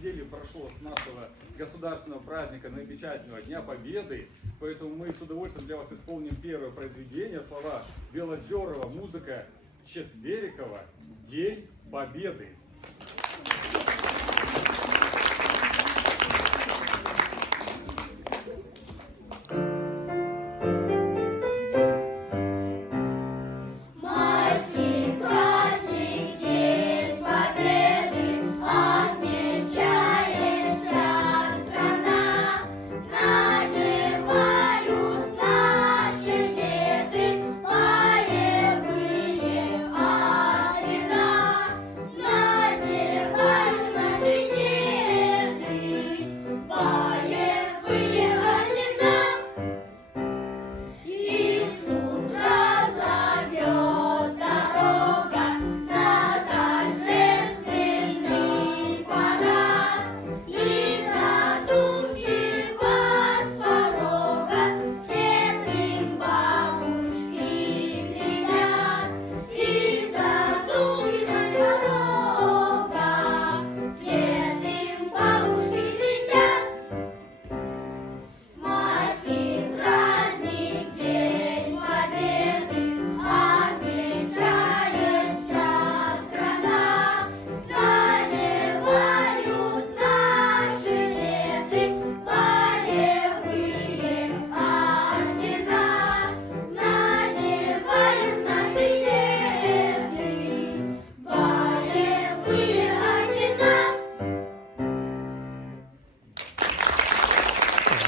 Неделя прошло с нашего государственного праздника, замечательного Дня Победы, поэтому мы с удовольствием для вас исполним первое произведение, слова Белозерова, музыка Четверикова «День Победы».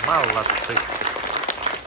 Молодцы!